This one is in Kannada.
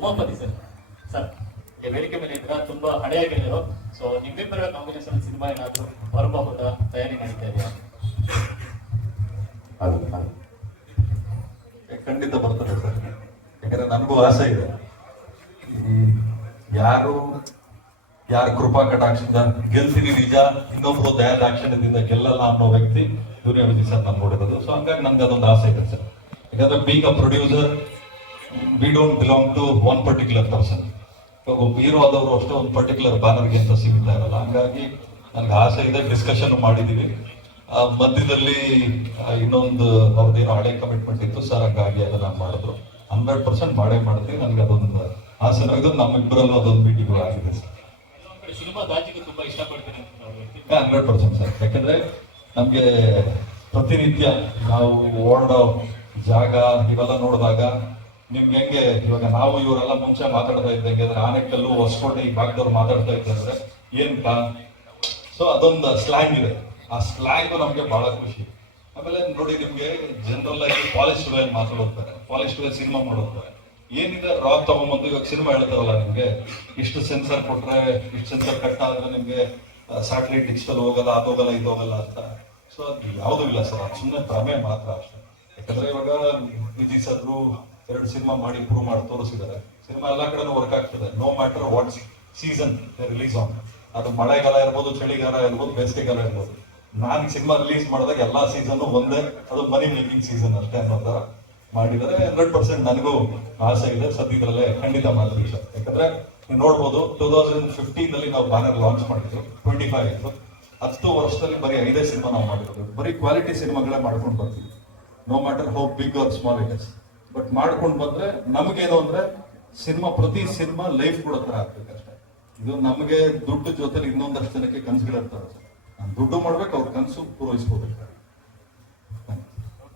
ಉಮಾಪತಿ ಸರ್ ಸರ್ ವೇದಿಕೆ ಮೇಲೆ ಇದ್ರ ತುಂಬಾ ಹಳೆಯ ಗೆಳೆಯರು ಸೊ ನಿಮ್ಮಿಬ್ಬರ ಕಾಂಬಿನೇಷನ್ ಸಿನಿಮಾ ಏನಾದ್ರು ಬರಬಹುದಾ ತಯಾರಿ ನಡೀತಾ ಇದೆಯಾ. ಖಂಡಿತ ಬರ್ತದೆ ಸರ್. ಯಾಕಂದ್ರೆ ನನಗೂ ಆಸೆ ಇದೆ. ಯಾರು ಯಾರು ಕೃಪಾ ಕಟಾಕ್ಷದಿಂದ ಗೆಲ್ತೀನಿ ನಿಜ, ಇನ್ನೊಬ್ರು ದಯಾ ಗೆಲ್ಲಲ್ಲ ಅನ್ನೋ ವ್ಯಕ್ತಿ ದುನಿಯಾ ವಿಜಯ್ ಸರ್ ನಾನು ನೋಡಿರೋದು. ಸೊ ಹಂಗಾಗಿ ನನ್ಗೆ ಅದೊಂದು ಆಸೆ ಇದೆ ಸರ್. ಯಾಕಂದ್ರೆ ಬೀಗ producer we don't belong to one particular person ಒಬ್ಬ ಹೀರೋ ಆದವರು ಅಷ್ಟೇ ಒಂದು ಪರ್ಟಿಕ್ಯುಲರ್ ಬ್ಯಾನರ್ಗೆ ಅಂತ ಸೀಮಿತ ಇರಲ್ಲ. ಹಂಗಾಗಿ ನನಗೆ ಆಸೆ ಇದೆ ಡಿಸ್ಕಷನ್ ಮಾಡಿದ್ದೀವಿ ಮಧ್ಯದಲ್ಲಿ ಇನ್ನೊಂದು ಅವ್ರದ್ದೇನೋ ಹಳೆ ಕಮಿಟ್ಮೆಂಟ್ ಇತ್ತು ಸರ್ ಹಂಗಾಗಿ ಅದನ್ನ ಮಾಡಿದ್ರು. ಹಂಡ್ರೆಡ್ ಪರ್ಸೆಂಟ್ ಮಾಡೇ ಮಾಡ್ತೀವಿ ನನ್ಗೆ ಅದೊಂದು ಆಸೆ. ಇದು ನಮ್ಮಿಬ್ಬರಲ್ಲೂ ಅದೊಂದು ಮೀಟಿಂಗ್ ಆಗಿದೆ ಸರ್. Hundred percent sir. ಯಾಕಂದ್ರೆ ನಮಗೆ ಪ್ರತಿನಿತ್ಯ ನಾವು ಓಡೋ ಜಾಗ ಇವೆಲ್ಲ ನೋಡಿದಾಗ ನಿಮ್ಗೆ ಹೆಂಗೆ? ಇವಾಗ ನಾವು ಇವರೆಲ್ಲ ಮುಂಚೆ ಮಾತಾಡ್ತಾ ಇದ್ದಂಗೆ ಅಂದ್ರೆ ಆನೆಕಲ್ಲು, ಹೊಸಕೋಟೆ, ಈ ಭಾಗದವ್ರು ಮಾತಾಡ್ತಾ ಇದ್ದಂದ್ರೆ ಏನ್ ಕಾ ಸೊ ಅದೊಂದು ಸ್ಲ್ಯಾಂಗ್ ಇದೆ. ಆ ಸ್ಲ್ಯಾಂಗು ನಮಗೆ ಬಹಳ ಖುಷಿ. ಆಮೇಲೆ ನೋಡಿ, ನಿಮ್ಗೆ ಜನರಲ್ ಆಗಿ ಪಾಲಿಶ್ ವೇಲ್ ಮಾತಾಡೋಗ್ತಾರೆ ಪಾಲಿಶ್ ವೇಲ್ ಸಿನಿಮಾ ಮಾಡೋಗ್ತಾರೆ ಏನಿದೆ? ರಾ ತಗೊಂಬಂದು ಇವಾಗ ಸಿನಿಮಾ ಹೇಳ್ತಾರಲ್ಲ ನಿಮ್ಗೆ? ಇಷ್ಟು ಸೆನ್ಸರ್ ಕೊಟ್ರೆ, ಇಷ್ಟು ಸೆನ್ಸರ್ ಕಟ್ ಆದ್ರೆ ನಿಮ್ಗೆ ಸ್ಯಾಟಲೈಟ್ ಡಿಜಿಟಲ್ ಹೋಗಲ್ಲ, ಅದು ಹೋಗಲ್ಲ, ಇದು ಹೋಗಲ್ಲ ಅಂತ. ಸೊ ಅದು ಯಾವುದೂ ಇಲ್ಲ ಸರ್. ಸುಮ್ಮನೆ ಭ್ರಮೆ ಮಾತ್ರ ಅಷ್ಟೇ. ಯಾಕಂದ್ರೆ ಇವಾಗ ವಿಜಯ್ ಸರ್ರು ಎರಡು ಸಿನಿಮಾ ಮಾಡಿ ಪ್ರೂವ್ ಮಾಡಿ ತೋರಿಸಿದ್ದಾರೆ. ಸಿನಿಮಾ ಎಲ್ಲ ಕಡೆನೂ ವರ್ಕ್ ಆಗ್ತದೆ. No matter what season release on ಅದು ಮಳೆಗಾಲ ಇರ್ಬೋದು, ಚಳಿಗಾಲ ಇರ್ಬೋದು, ಬೇಸಿಗೆಗಾಲ ಇರ್ಬೋದು. ನಾನು ಸಿನಿಮಾ ರಿಲೀಸ್ ಮಾಡಿದಾಗ ಎಲ್ಲಾ ಸೀಸನ್ ಒಂದೇ, ಅದು ಮನಿ ಮೇಕಿಂಗ್ ಸೀಸನ್ ಅಷ್ಟೇ ಅನ್ನೋ ಮಾಡಿದರೆ ಹಂಡ್ರೆಡ್ ಪರ್ಸೆಂಟ್ ನನಗೂ ಆಸೆ ಇದೆ. ಸದ್ಯದಲ್ಲೇ ಖಂಡಿತ ಮಾಡಿದ್ರು ಸರ್. ಯಾಕಂದ್ರೆ ನೀವು ನೋಡ್ಬೋದು ಟೂ ತೌಸಂಡ್ ಫಿಫ್ಟೀನ್ ಅಲ್ಲಿ ನಾವು ಬ್ಯಾನರ್ ಲಾಂಚ್ ಮಾಡಿದ್ವಿ ಟ್ವೆಂಟಿ ಫೈವ್ ಇತ್ತು. ಹತ್ತು ವರ್ಷದಲ್ಲಿ ಬರೀ ಐದೇ ಸಿನಿಮಾ ನಾವು ಮಾಡಿರೋದು. ಬರೀ ಕ್ವಾಲಿಟಿ ಸಿನಿಮಾಗಳೇ ಮಾಡ್ಕೊಂಡು ಬರ್ತೀವಿ. No matter how big or small it is but ಮಾಡ್ಕೊಂಡು ಬಂದ್ರೆ ನಮಗೇನು ಅಂದ್ರೆ ಸಿನಿಮಾ, ಪ್ರತಿ ಸಿನಿಮಾ ಲೈಫ್ ಕೂಡ ತರ ಆಗ್ಬೇಕಷ್ಟೇ ಇದು ನಮಗೆ ದುಡ್ಡು ಜೊತೆಲಿ ಇನ್ನೊಂದಷ್ಟು ಜನಕ್ಕೆ ಕನಸುಗಳಿರ್ತಾರೆ ನಾನ್ ದುಡ್ಡು ಮಾಡ್ಬೇಕು, ಅವ್ರ ಕನಸು ಪೂರೈಸ್ಕೋಬೇಕು